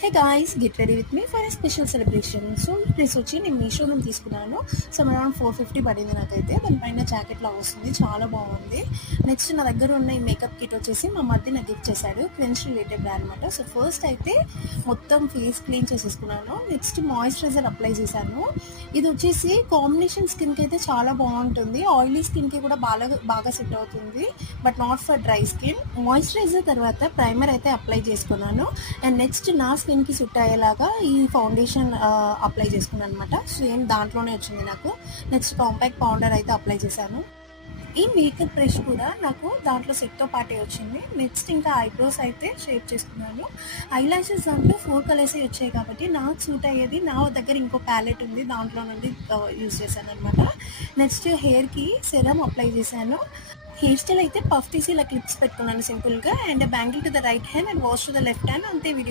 Hey guys, get ready with me for a special celebration. So ఈ dress వచ్చి నేను మీషో నుంచి తీసుకున్నాను. సో అరౌండ్ 450 పడింది నాకైతే. దానిపైన జాకెట్ లా వస్తుంది, చాలా బాగుంది. నెక్స్ట్ నా దగ్గర ఉన్న ఈ మేకప్ కిట్ వచ్చేసి మా మధ్య నాకు గిఫ్ట్ చేశాడు, క్లెన్స్ రిలేటెడ్ బ్రాండ్ అనమాట. సో ఫస్ట్ అయితే మొత్తం ఫేస్ క్లీన్ చేసేసుకున్నాను. నెక్స్ట్ మాయిశ్చరైజర్ అప్లై చేశాను. ఇది వచ్చేసి కాంబినేషన్ స్కిన్కి అయితే చాలా బాగుంటుంది. ఆయిలీ స్కిన్కి కూడా బాగా సెట్ అవుతుంది, but not for dry skin. Moisturiser తర్వాత ప్రైమర్ అయితే అప్లై చేసుకున్నాను. అండ్ నెక్స్ట్ నా స్కిన్కి సూట్ అయ్యేలాగా ఈ ఫౌండేషన్ అప్లై చేసుకున్నాను అనమాట. సేమ్ దాంట్లోనే వచ్చింది నాకు. నెక్స్ట్ కాంపాక్ట్ పౌడర్ అయితే అప్లై చేశాను. ఈ మేకప్ బ్రష్ కూడా నాకు దాంట్లో సెట్తో పాటే వచ్చింది. నెక్స్ట్ ఇంకా ఐబ్రోస్ అయితే షేప్ చేసుకున్నాను. ఐలాషెస్ దాంట్లో 4 కలర్స్ వచ్చాయి కాబట్టి నాకు సూట్ అయ్యేది నా దగ్గర ఇంకో ప్యాలెట్ ఉంది, దాంట్లో నుండి యూజ్ చేశాను అనమాట. నెక్స్ట్ హెయిర్కి సెరమ్ అప్లై చేశాను. హెయిర్ స్టైల్ అయితే పఫ్ తీసి ఇలా క్లిప్స్ పెట్టుకున్నాను సింపుల్గా. And bangle to the right hand and wash to the left hand. అంతే. వీడియో